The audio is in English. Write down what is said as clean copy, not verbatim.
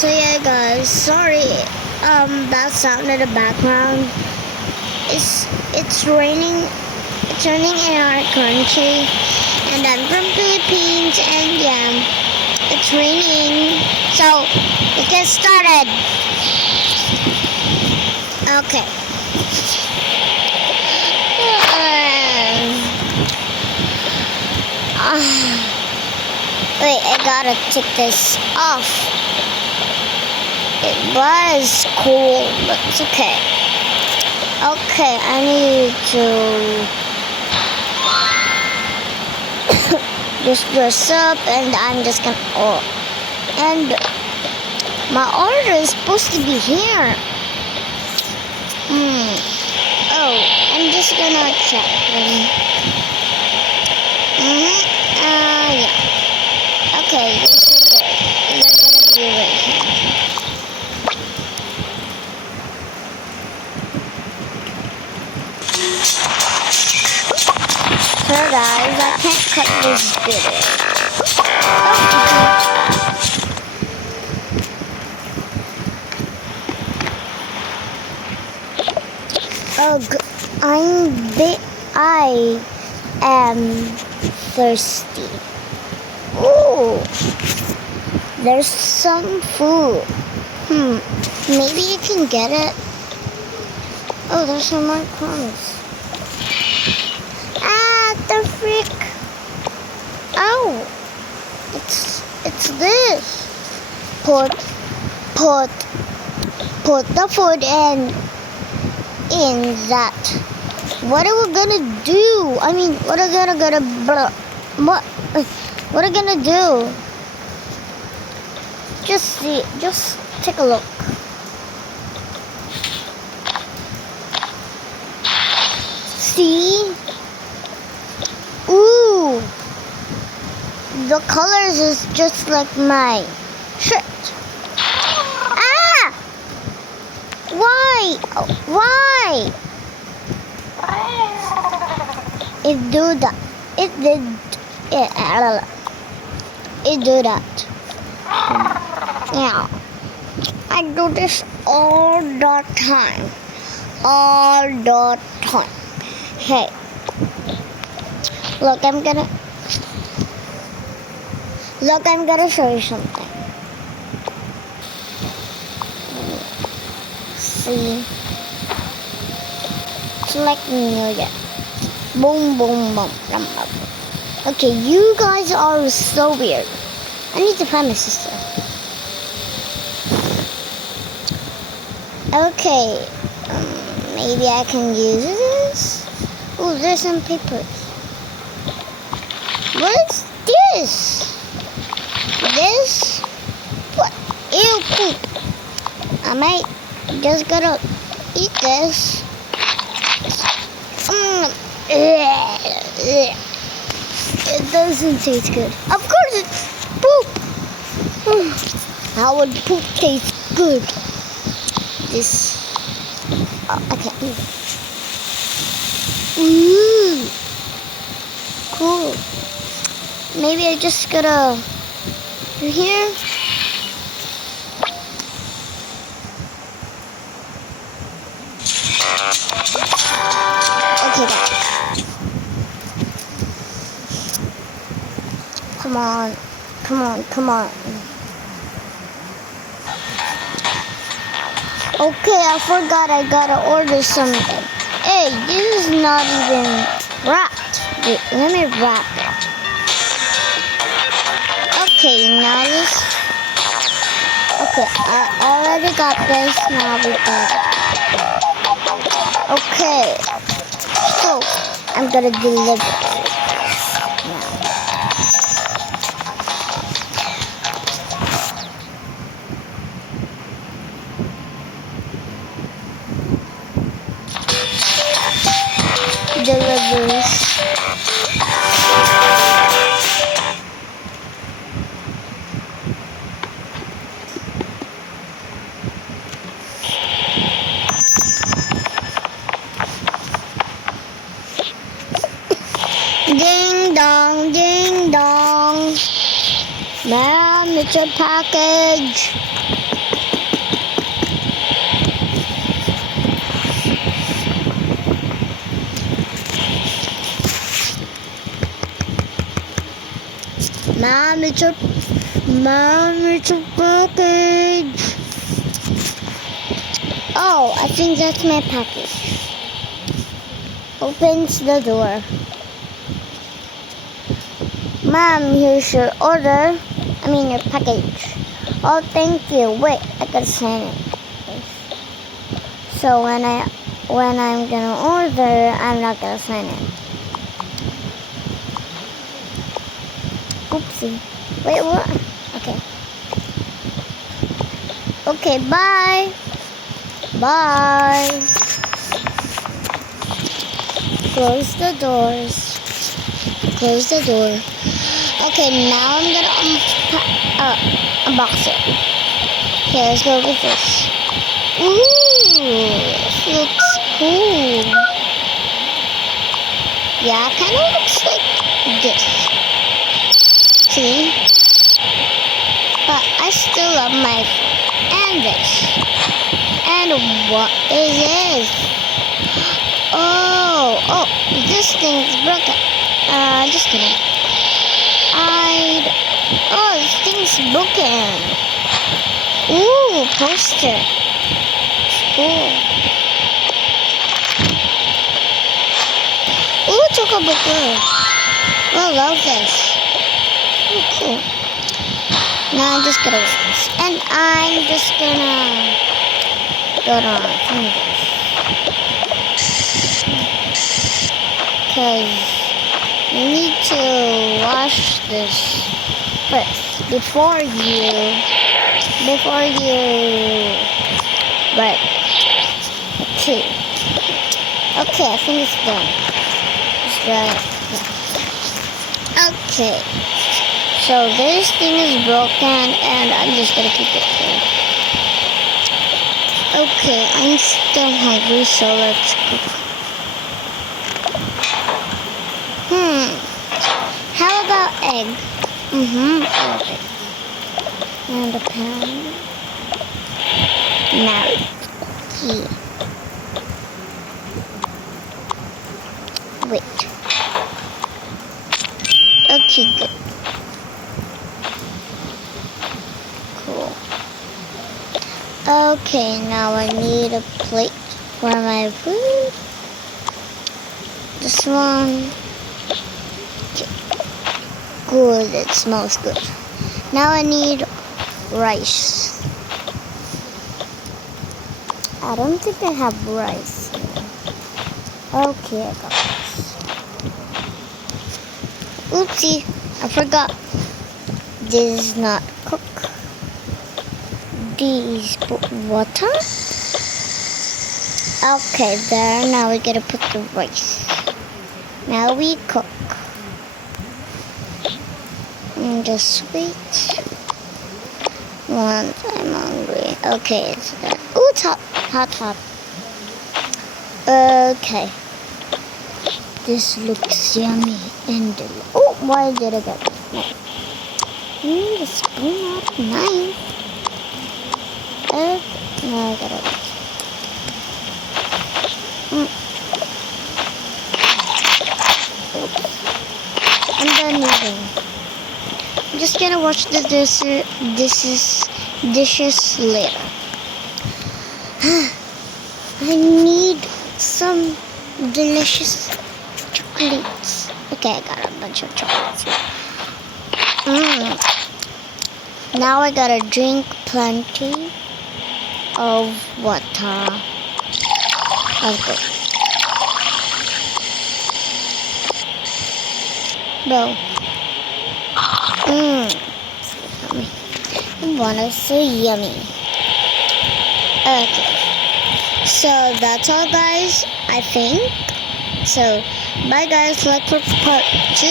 So yeah, guys, sorry. That sound in the background. It's raining. It's raining in our country, and I'm from Philippines, and yeah, it's raining. So it gets started. Okay. Wait, I gotta take this off. It was cool, but it's okay. Okay, I need to just dress up, and I'm just gonna. Oh, and my order is supposed to be here. Oh, I'm just gonna check them. Yeah. Okay, this is it. They're gonna be right here. So guys, I can't cut this video. I am thirsty. Ooh, there's some food. Maybe you can get it. Oh, there's some more crumbs. Ah, the frick! Oh, it's this. Put the food in that. What are we gonna do? I mean, what are we gonna do? Just take a look. See? Ooh, the colors is just like my shirt. Ah! Why? Why? It do that. It did. It do that. Yeah. I do this all the time. All the time. Hey. Look, I'm gonna show you something. See? It's like music. Boom, boom, boom. Okay, you guys are so weird. I need to find my sister. Okay, maybe I can use this. Oh, there's some papers. What's this? This? What? Ew, poop. I might just gotta eat this. It doesn't taste good. Of course it's poop. How would poop taste good? This. Oh, I can't eat it. Ooh. Cool. Maybe I just gotta do here. Okay, guys. Come on. Okay, I forgot I gotta order something. Hey, this is not even wrapped. Wait, let me wrap it. Okay, now this. Okay, I already got this. Now we got it. Okay, so I'm gonna deliver it. Delivers. Ding dong, ding dong. Now It's a package. Mom, it's a package. Oh, I think that's my package. Opens the door. Mom, here's your order. Your package. Oh, thank you. Wait, I gotta sign it. So when I'm gonna order, I'm not gonna sign it. Oopsie. Wait, what? Okay. Okay, bye. Bye. Close the doors. Close the door. Okay, now I'm gonna unbox it. Okay, let's go with this. Ooh, this looks cool. Yeah, it kind of looks like this. See? But I still love my phone. And this. And what is this? Oh, this thing's broken. Just kidding. Oh, this thing's broken. Ooh, poster. Cool. Ooh, chocobo. Oh, I love this. Oh, cool. Now I'm just gonna wait. And I'm just gonna go on fingers. Because you need to wash this first before you right. Okay, I think it's done. Just okay, so this thing is broken and I'm just gonna keep it here. Okay, I'm still hungry, so let's cook. How about egg? Okay. And a pan. Now, here. Wait. Okay, good. Cool. Okay, now I need a plate for my food. This one. Good, it smells good. Now I need rice. I don't think I have rice here. Okay, I got rice. Oopsie, I forgot. This is not cooked. These put water. Okay, there. Now we gotta put the rice. Now we cook. And just wait. Once I'm hungry. Okay, it's done. Ooh, it's hot. Okay. This looks yummy and delicious. Oh, why did I get it? The spoon up nice. Now I got it. I'm done eating. I'm just gonna watch the dishes later. I need some delicious chocolates. Okay, I got a bunch of chocolates. Now I gotta drink plenty of water. Let's go. No. Water's so yummy. Okay. So that's all, guys, I think. So bye, guys. Like for part 2.